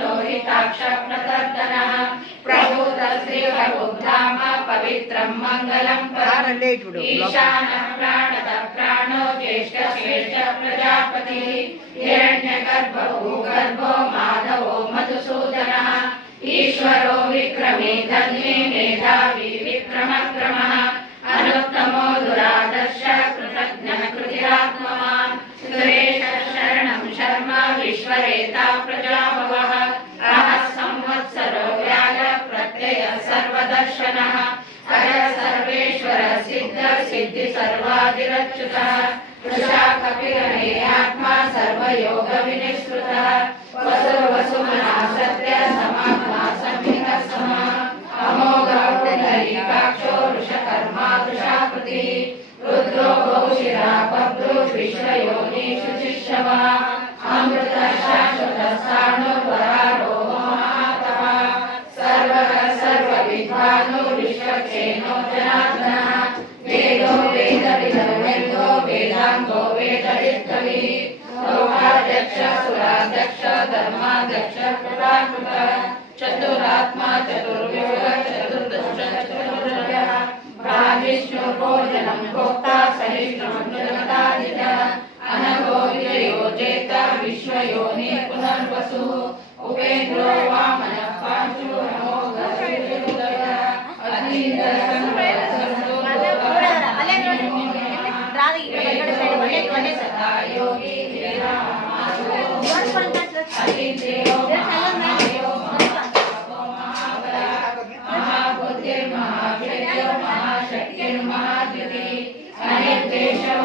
लोहिताक्ष प्रतर्दनः प्रभूत श्रीहरुद्धाम पवित्रं मङ्गलं परम् ईशानः प्राणतः प्राणो ज्येष्ठश्रेष्ठ प्रजापतिः हिरण्यगर्भो भूगर्भो माधवो मधुसूदनः ईश्वरो विक्रमी धन्वी मेधावी विक्रमक्रमः अनुत्तमो दुरादर्श कृतज्ञः कृतिरात्मवान् सुरेशः शरणं शर्म विश्वरेता प्रजाभवः अहः संवत्सरो व्याल प्रत्ययः सर्वदर्शनः अय सर्वेश्वर सिद्ध सिद्धि सर्वादिरच्युतः वृषा कपिगणे आत्मा सर्वयोग विनिश्रुतः वसुर्वसुमना सत्य समात्मा संहितः समः अमोघः पुण्डरीकाक्षो वृषकर्मा वृषाकृतिः रुद्रो बहुशिरा बभ्रो विश्वयोनिषु शिष्यवः अमृतः शाश्वतः साणुर्वरारोहो महातपः सर्वः सर्वविद्वानो विश्वक्षेनो जनार्दनः वेदो वेदविदो वेदो वेदांगो वेदविद्कविः लोकाध्यक्ष सुराध्यक्ष धर्माध्यक्ष प्रजाकृतः चतुरात्मा चतुर्युग चतुर्दश चतुर्भुजः भोजनं भोक्ता सहिष्णुः जगदादितः अनघो विजयो जेता विश्वयोनि पुनर्वसुः उपेन्द्रो वामनः पांशुः अमोघः महाबुद्धिर्महाशक्तिर्महाद्युतिः अनिर्देशो